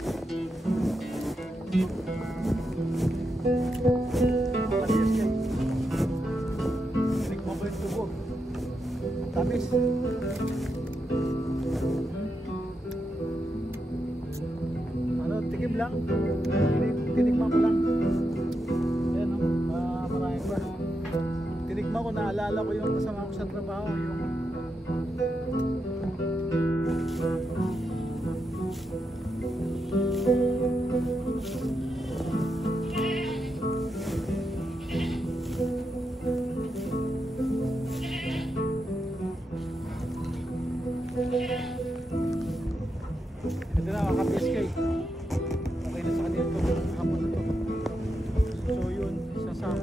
Tikman mo yung tubo. Tamis. Ano, tikim lang. Tinikman ko lang. Ayan o, marami pa. Tinikman ko, naalala ko yung kasama ko sa trabaho. Ito na mga ka-PSK. Okay na sa kanila ito. Hapon na ito. So yun, sasama.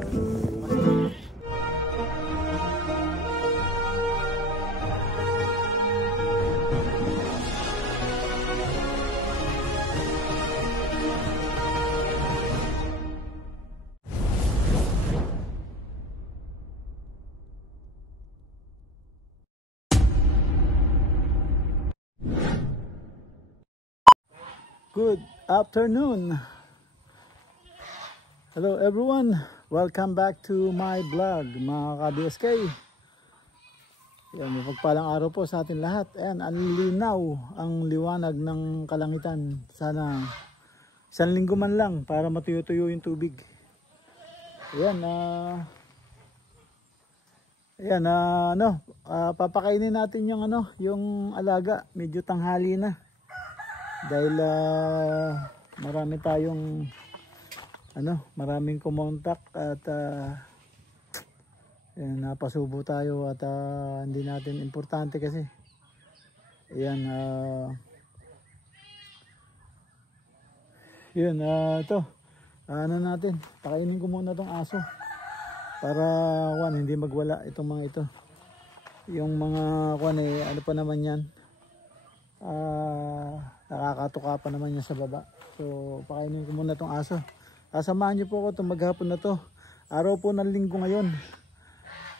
Good afternoon. Hello everyone. Welcome back to my vlog, mga ka-BSK. Yan, mapagpalang araw po sa atin lahat. Ayan, ang linaw, ang liwanag ng kalangitan. Sana isang linggo man lang para matuyo-tuyo yung tubig. Ayan, papakainin natin yung yung alaga. Medyo tanghali na. Dahil marami tayong maraming kumontak at napasubo tayo at hindi natin importante kasi. Ayan, ito natin, pakainin ko muna tong aso para hindi magwala itong mga ito. Yung mga ano pa naman yan, nakakatuka pa naman yan sa baba. So pakainin ko muna tong aso. Samahan niyo po ako itong maghapon na to. Araw po ng linggo ngayon.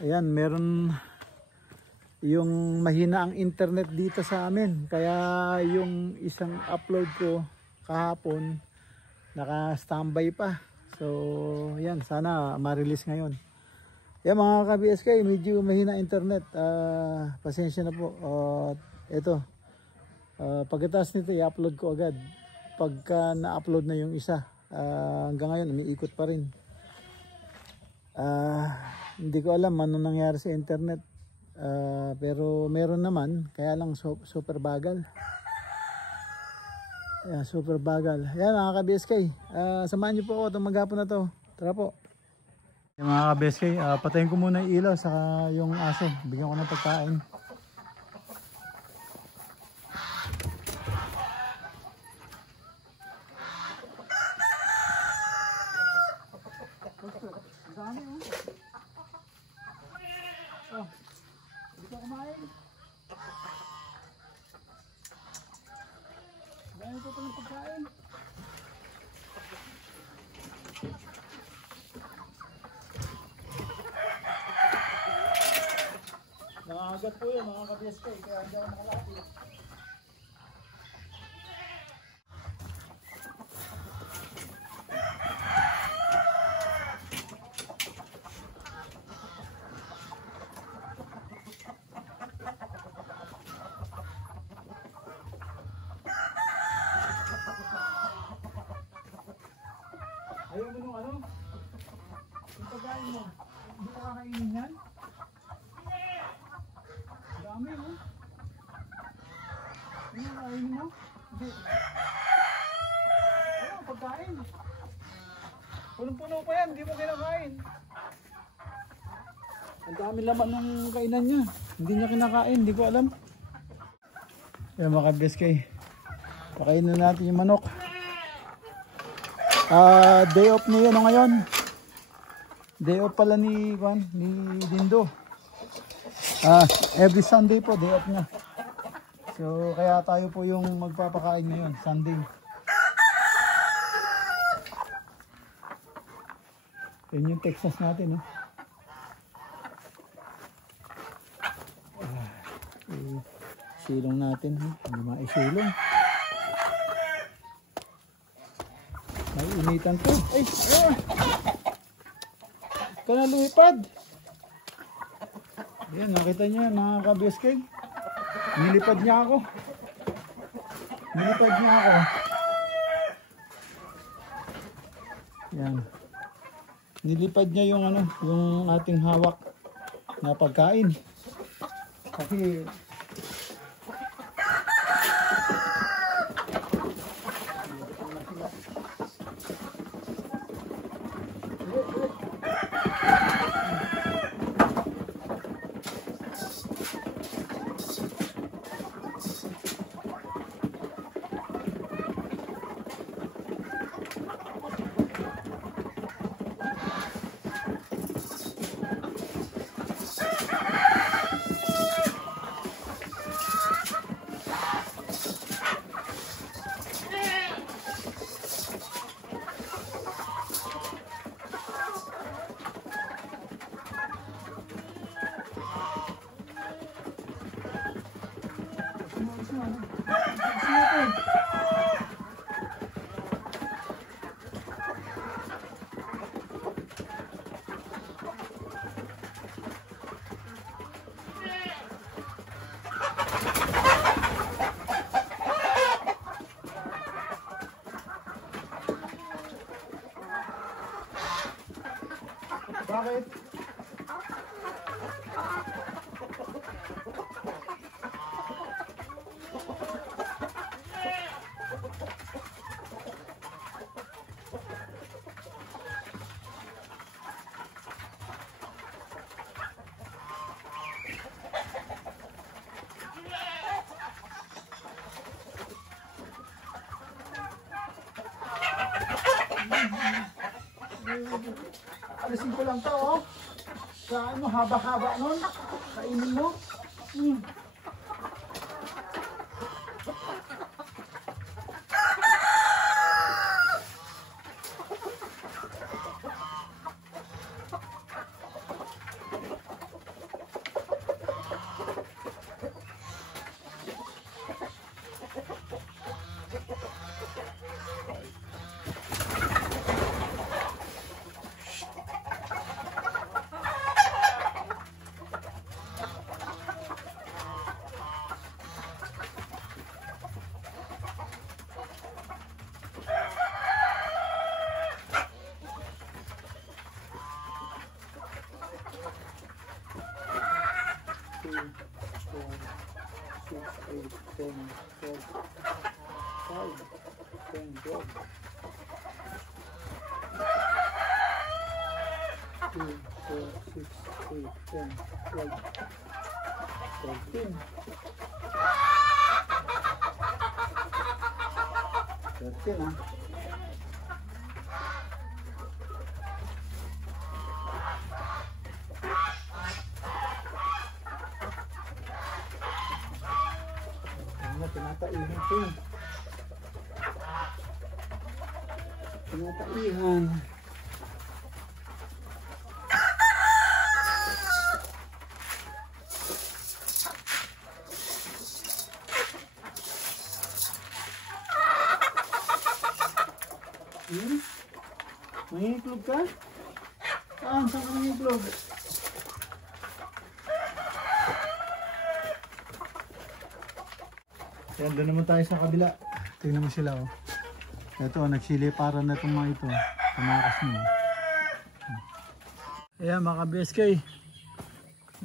Ayan, meron yung mahina ang internet dito sa amin. Kaya yung isang upload ko kahapon naka-standby pa. So yan, sana ma-release ngayon. Yan mga ka-BSK, medyo mahina internet. Pasensya na po. Ito. Pagkatapos nito i-upload ko agad. Pagka na-upload na yung isa, hanggang ngayon umiikot pa rin. Hindi ko alam ano nangyari sa internet, pero meron naman, kaya lang super bagal. Super bagal. Yan mga ka-BSK, samahan niyo po ako itong maghapon na to. Tara po. Yan mga ka-BSK, patayin ko muna yung ilaw saka yung aso, bigyan ko ng pagkain. Hindi ka kumain. Dahil ko palang pagkain. Nangagat po yun mga ka-BSK, kaya hindi ako makalapit. Ayaw mo nung yung pagkain mo, hindi ka kakainin yan? Dami mo. Ano kakainin mo? Hindi. Ayaw, pagkain. Punong-puno pa yan, hindi mo kinakain. Ang dami laman ng kainan niya. Hindi niya kinakain, hindi ko alam. Yan mga ka-BSK, pakainin natin yung manok. Day off niya ngayon. Day off pala ni Dindo. Every Sunday po day off niya. So kaya tayo po yung magpapakain ngayon, Sunday. Yan yung Texas natin, no? Silong natin, hindi maisilong. May initan to. Ay! Kana lumipad. Ayan, nakita nyo yan mga kabeskeg. Nilipad niya ako. Nilipad niya ako. Yan. Nilipad niya yung ano, yung ating hawak na pagkain. Kasi bakit? Alisin ko lang to, oh. Sa ano, haba-haba nun. Kainin mo. Tinataihan ito. Tinataihan. Mangingiklog ka? Saan ka mangingiklog? Yan, doon naman tayo sa kabila. Tingnan mo sila, oh. Ito, nagsiliparan na itong mga ito. Tumakas mo. Ayan, mga ka-BSK.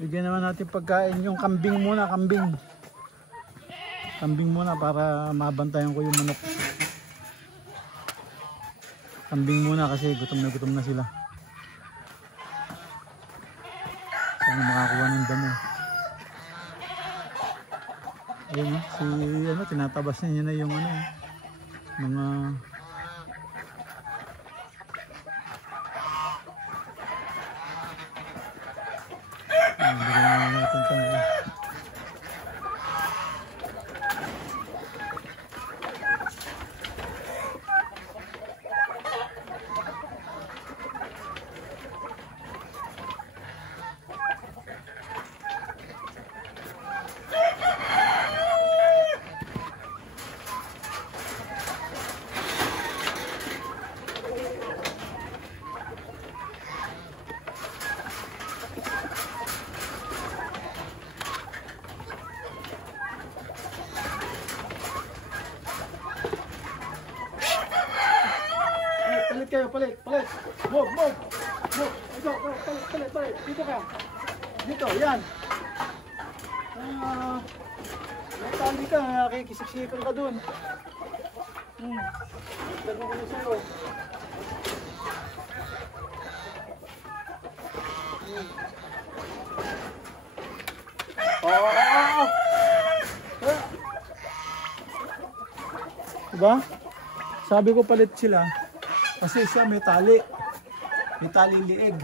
Bigyan naman natin pagkain yung kambing muna, kambing. Kambing muna para mabantayan ko yung manok. Kambing muna kasi gutom na sila. Sana makakuha ng damo. Ayun, si ano, tinatabas niya na yung ano, mga bigyan na natin ito. kayo, palit. Move. Ito, palit. Dito ka. Dito, yan. Tali ka, nakikisiksikan ka dun. Lagyan ko na sa'yo. Diba? Sabi ko palit sila kasi siya may tali liig.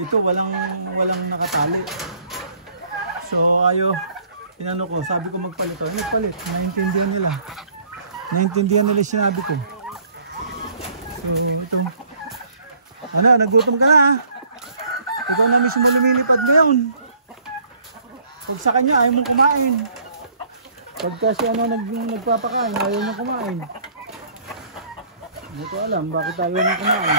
Ito walang nakatali. So inano ko, sabi ko magpalit. Palit. Naintindihan nila sinabi ko. So ito. Nagutom ka na. Ikaw na mismo lumilipad ngayon. Pag sa kanya ayaw mong kumain. Pag kasi nagpapakain, ayaw mong kumain. Hindi ko alam bakit ayaw mong kumain.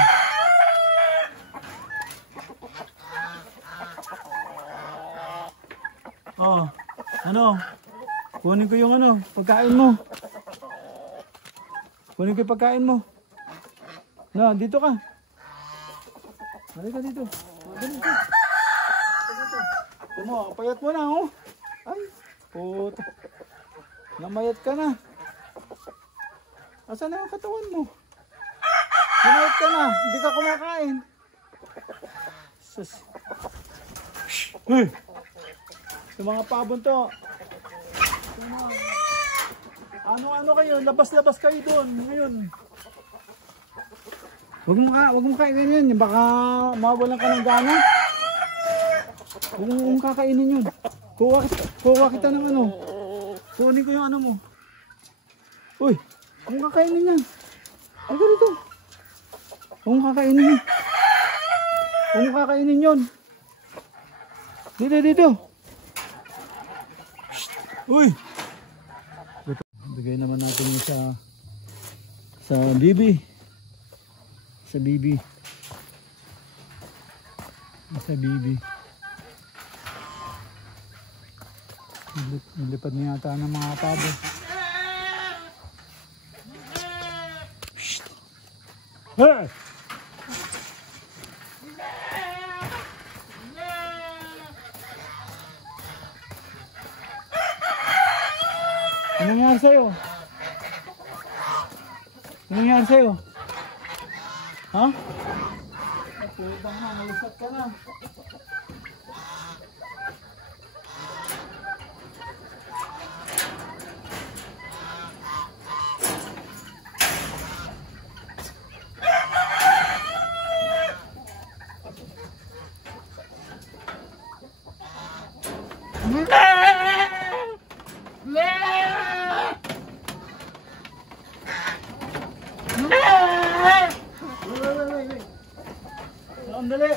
Kunin ko yung pagkain mo. Kunin ko yung pagkain mo. Dito ka. Halika dito. Payat mo na, oh. Ay, puta. Namayat ka na. Asan na ang katawan mo? Namayat ka na. Hindi ka kumakain. Sus. Sa mga pabon to. Ano kayo? Labas kayo doon. Ngayon. Huwag mo kainin yun. Baka mawalan ka ng gana. Huwag mong kakainin yun. Kuha kita ng kunin ko yung mo. Uy, huwag mong kakainin yan. Ay, ganito. Huwag mong kakainin yun. Huwag mong kakainin yun. Dito. Uy. Bigay naman natin yung sa bibi. Sa bibi. Nilipad niya yata ng mga pabo. Hey! Anong nangyari sa'yo? Ha? Pwedang na, malisat ka na. Dali.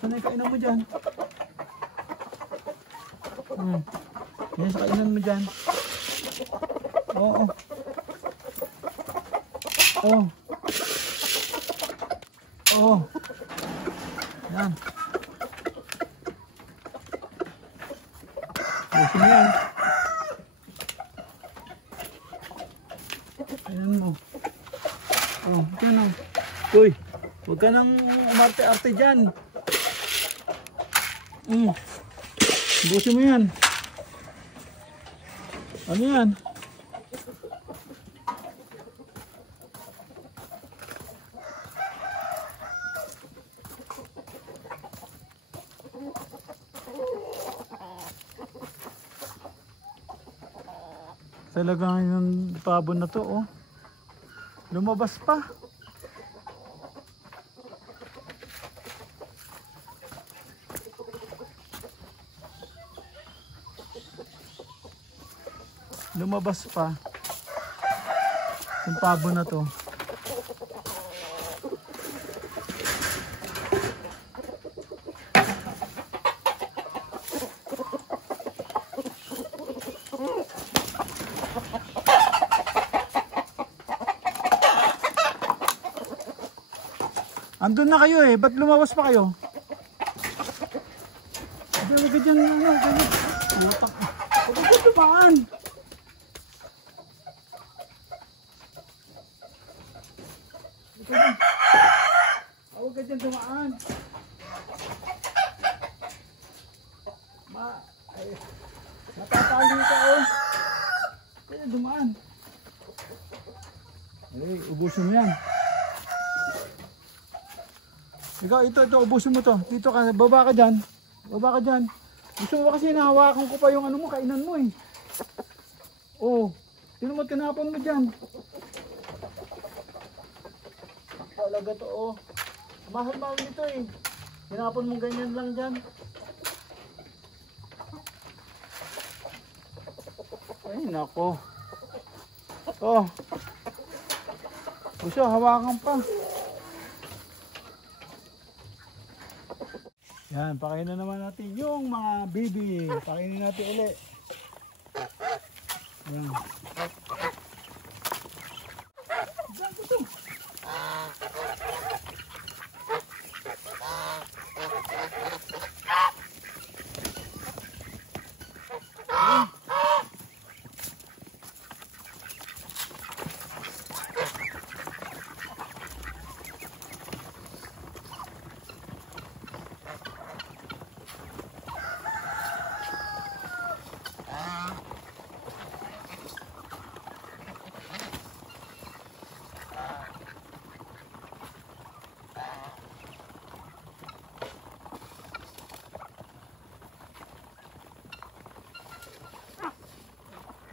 Saan ay kainan mo dyan? Yan sa kainan mo dyan. Oo. Yan. Ayusin mo yan. Kainan mo. Yan o. Uy, huwag ka nang umarte-arte dyan. Busin mo yan. Ano yan? talagang yung pabo na to, oh. Lumabas pa. Lumabas pa yung pabo na to. Andun na kayo eh, ba't lumabas pa kayo? Huwag dyan, ano, putak. Huwag dyan dumaan. Huwag dyan dumaan. Matatali ka, oh. Kaya dumaan. Ay, ubusin mo yan. Ikaw, ito, ubusin mo to. Dito ka, baba ka dyan. Baba ka dyan. Gusto mo ba kasi nahawakan ko pa yung ano mo, kainan mo eh. Oh, sino mo tinapon mo dyan? Talaga to, oh. Mahal-mahal nito eh. Tinapon mo ganyan lang dyan. Ay, nako. Oh. Gusto, hawakan pa. Yan, pakainin naman natin yung mga baby. Pakainin natin ulit. Yan. Diyan ko to.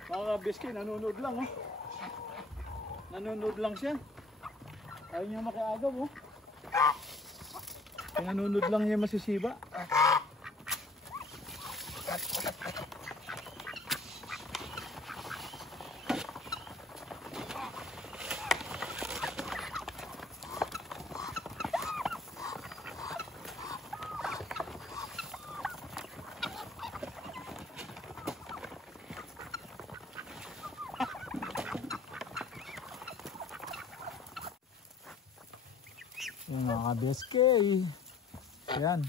Mga biski, nanonood lang, oh. Nanonood lang siya. Ayaw niya makiagaw, oh. Nanonood lang niya masisiba. Yung mga beskey. Ayan,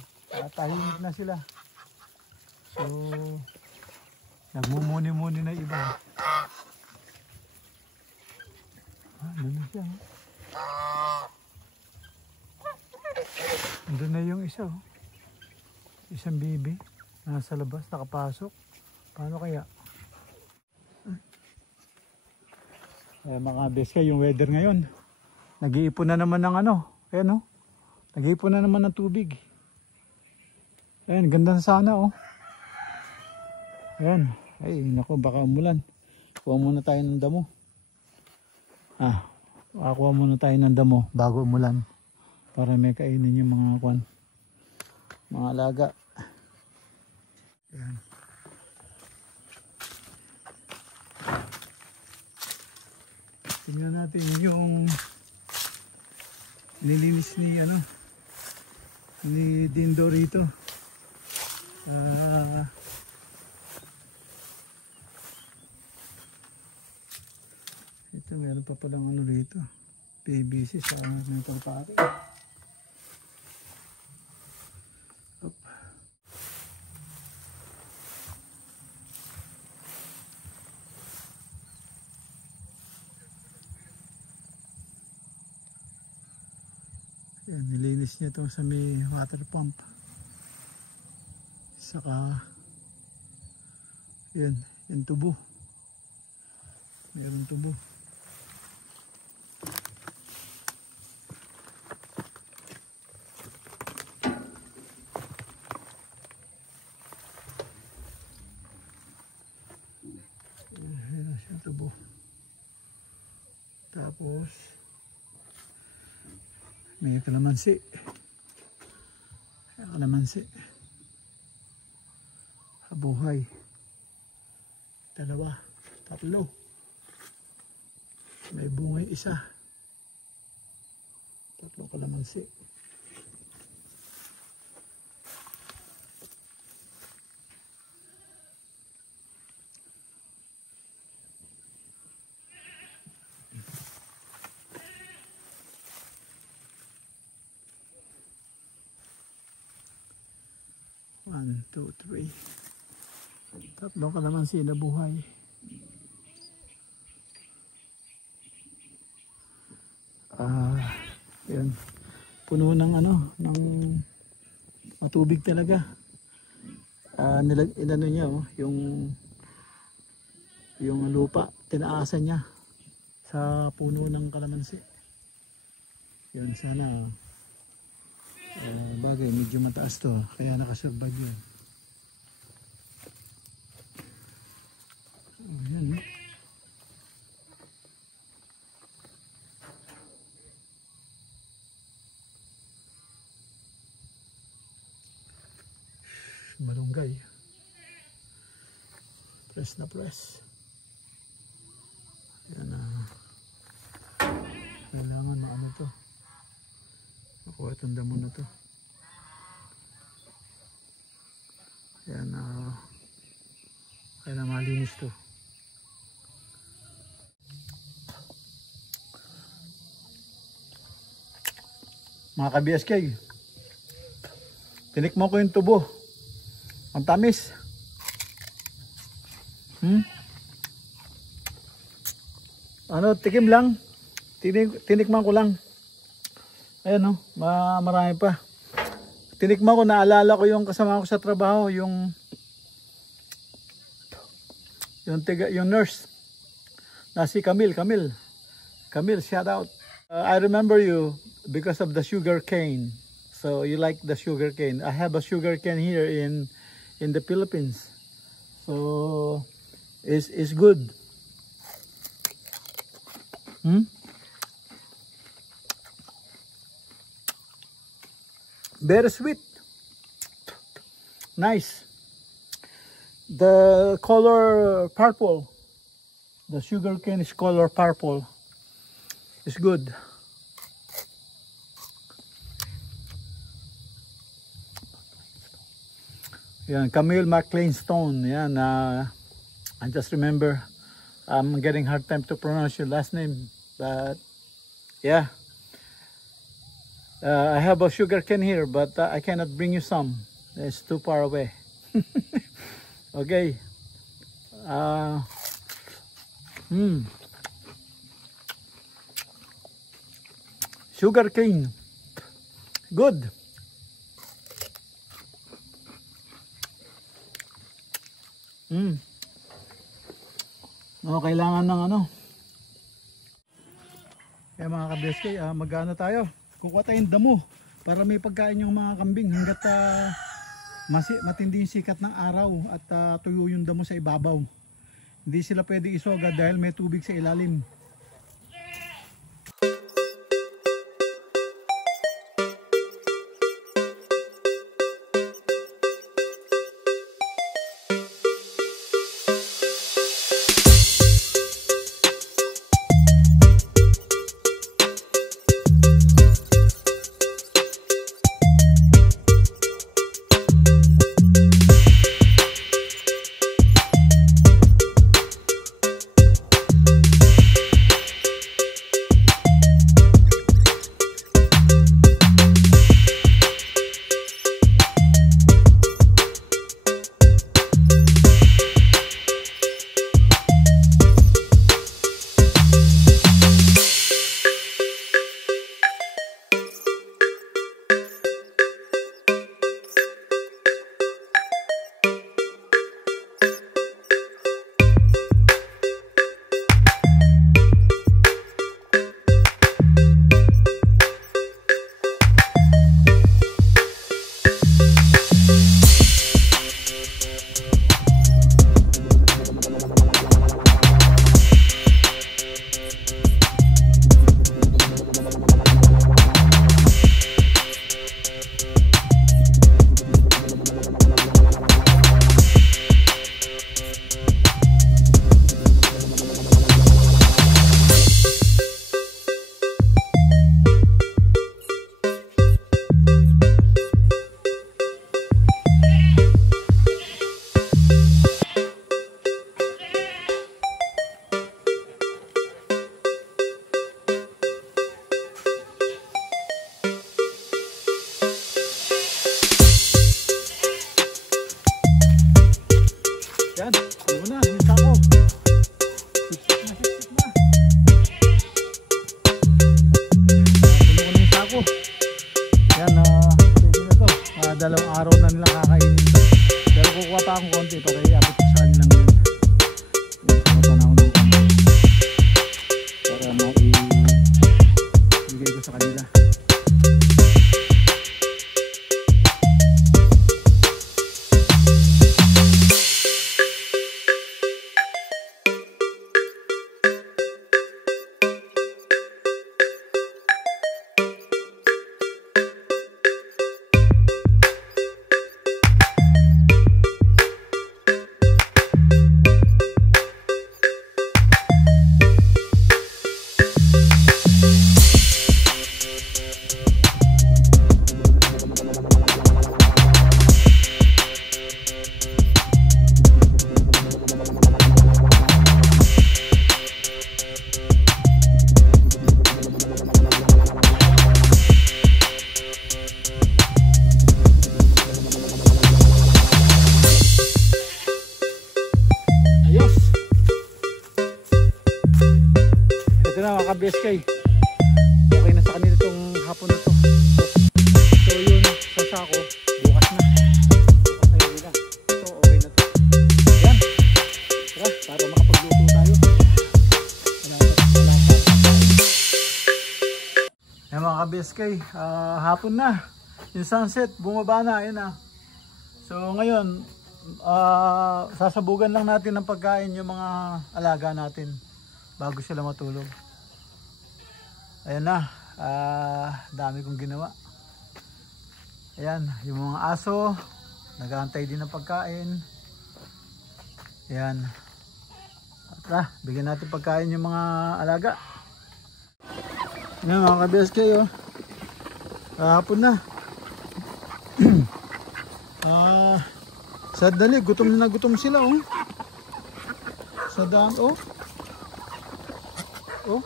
tahimik na sila. So, nagmumuni-muni na iba. Ano na siya? Andun na yung isa, oh. Isang baby. Nasa labas, nakapasok. Paano kaya? Mga beskey, yung weather ngayon. Nag-iipon na naman ng ano. Ayan, oh. Nag-iipon na naman ng tubig. Ayan, ganda na sana, oh. Ayan. Ay, naku, baka umulan. Kuha muna tayo ng damo. Kuha muna tayo ng damo bago umulan. Para may kainin yung mga kwan. Mga alaga. Ayan. Tingnan natin yung nilinis ni Dindo rito. Ito meron pa palang ano rito, PVC sa ng pagpapari. Yan, nilinis niya ito sa may water pump. Saka yan, yung tubo. Mayroong tubo. Yan, yung tubo. Tapos may kalamansi. Kalamansi. Habuhay. Dalawa. Tatlo. May bungay isa. Tatlo kalamansi. One, two, three. Tatlong kalamansi na buhay. Yan. Puno ng ng matubig talaga. Inano niya yung lupa, tinaasan niya sa puno ng kalamansi. Yan, sana bagay medyo mataas to, kaya nakasurvive yun. Ayan. Malunggay. Press na press. Yan kailangan maano to. Nakuha itong damo na to. Yan kailangan malinis to. Mga ka-BSK, tinikman ko yung tubo. Ang tamis. Tikim lang. Tinikman ko lang. Ayan marami pa. Tinikman ko, naalala ko yung kasama ko sa trabaho, yung nurse. Si Camille, shout out. I remember you because of the sugar cane. So you like the sugar cane. I have a sugar cane here in the Philippines. So it's good. Very sweet. Nice. The color purple. The sugar cane is color purple. It's good. Yan, Camille McLean Stone. Yan, I just remember I'm getting hard time to pronounce your last name, but yeah. I have a sugar cane here, but I cannot bring you some. It's too far away. Okay. Sugar cane. Good. Kailangan ng Kaya mga ka-BSK, mag-ano tayo? Kukuha tayong damo para may pagkain yung mga kambing hanggat matindi yung sikat ng araw at tuyo yung damo sa ibabaw. Hindi sila pwede isoga dahil may tubig sa ilalim. dalawang araw na nilang kakainin ito. Pero kukuha pa akong konti ito kaya abot sa kanilang yun. Yung sa panahon ng konti. Para maibigay ko sa kanila. Ka-BSK, okay na sa kanila itong hapon na to. So yun, sa sako bukas na yun nila. So okay na to. Yan, tara para makapagluto tayo. Yan mga ka-BSK, hapon na, yung sunset bumaba na, yun na. So ngayon sasabugan lang natin ng pagkain yung mga alaga natin bago sila matulog. Ayan na, dami kong ginawa. Ayan, yung mga aso, nag-aantay din ng pagkain. Ayan. Tara, bigyan natin pagkain yung mga alaga. Ayan mga ka-BSK, oh. Hapon na. Sadali, gutom na gutom sila, oh. Sa daan, oh. Oh.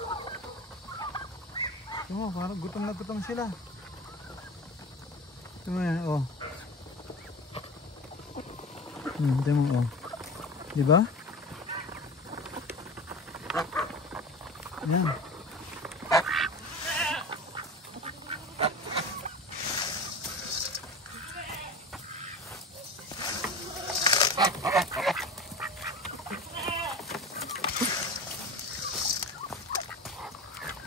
Oh, parang gutom na gutom sila. Ito mo yan, oh. Ito mo, oh. Diba? Yan.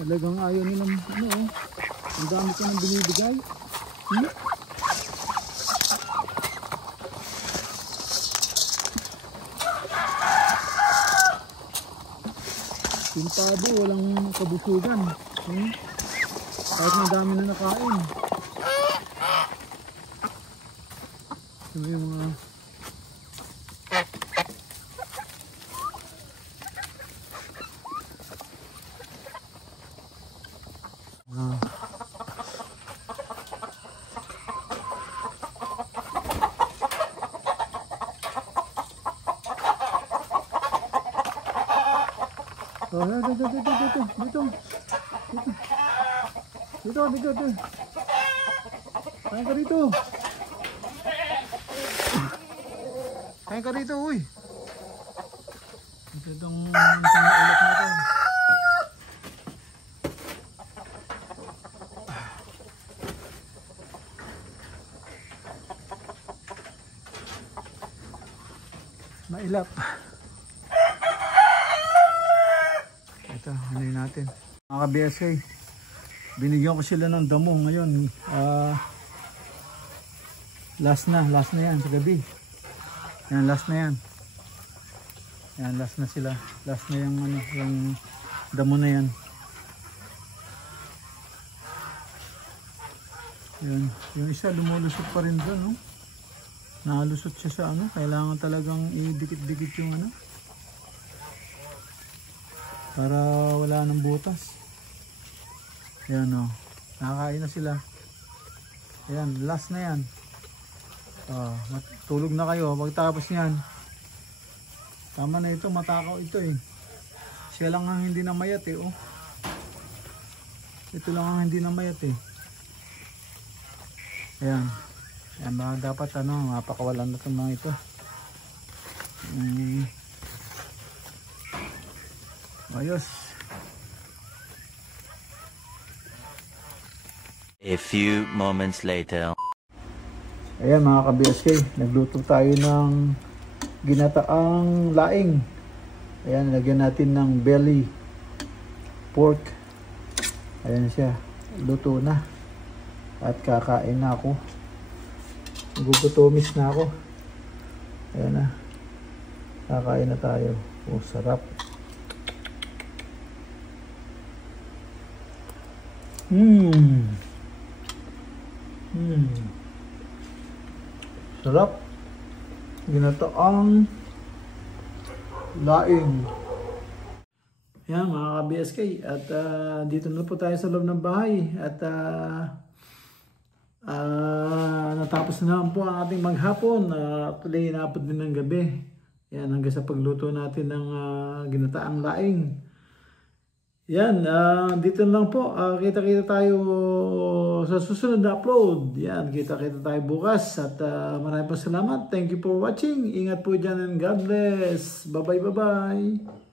Talagang ayaw nilang ano, oh. Ang dami ko nang binibigay. Pintado, walang kabusugan. Kahit na dami na nakain. Ito yung mga dito. Kain ka dito. Kain ka dito, uy. Itong ulat na ito. Mailap. Ito, ano yun natin. Mga ka-BSK, binigyan ko sila ng damo ngayon. Last na yan sa gabi. Yan, last na yan. Yan, last na sila. Last na yung ano, yung damo na yan. Yan, yung isa lumulusot pa rin doon, no? Nalusot siya sa ano, kailangan talagang idikit-dikit yung ano para wala nang butas. Yan, o, nakakain na sila. Ayan, last na yan. Tulog na kayo pagtapos yan. Tama na ito, matakaw ito eh. Siya lang ang hindi namayat eh, oh. Ito lang ang hindi namayat eh. Ayan. Ayan, dapat ano, mapakawalan na itong mga ito. Ayos. A few moments later. Ayan mga ka-BSK, nagluto tayo ng ginataang laing. Ayan, lagyan natin ng belly pork. Ayan siya, luto na. At kakain na ako. Gugutomis na ako. Ayan na. Kakain na tayo. Oh, sarap. Sarap. Ginataang laing. Yan mga ka-BSK. At dito na po tayo sa loob ng bahay. At natapos na naman po ang ating maghapon. Actually, inabot din ng gabi. Yan, hanggang sa pagluto natin ng ginataang laing. Yan, dito lang po. Kita-kita tayo sa susunod na upload. Yan, kita-kita tayo bukas. At maraming salamat. Thank you for watching. Ingat po dyan and God bless. Bye-bye, bye-bye.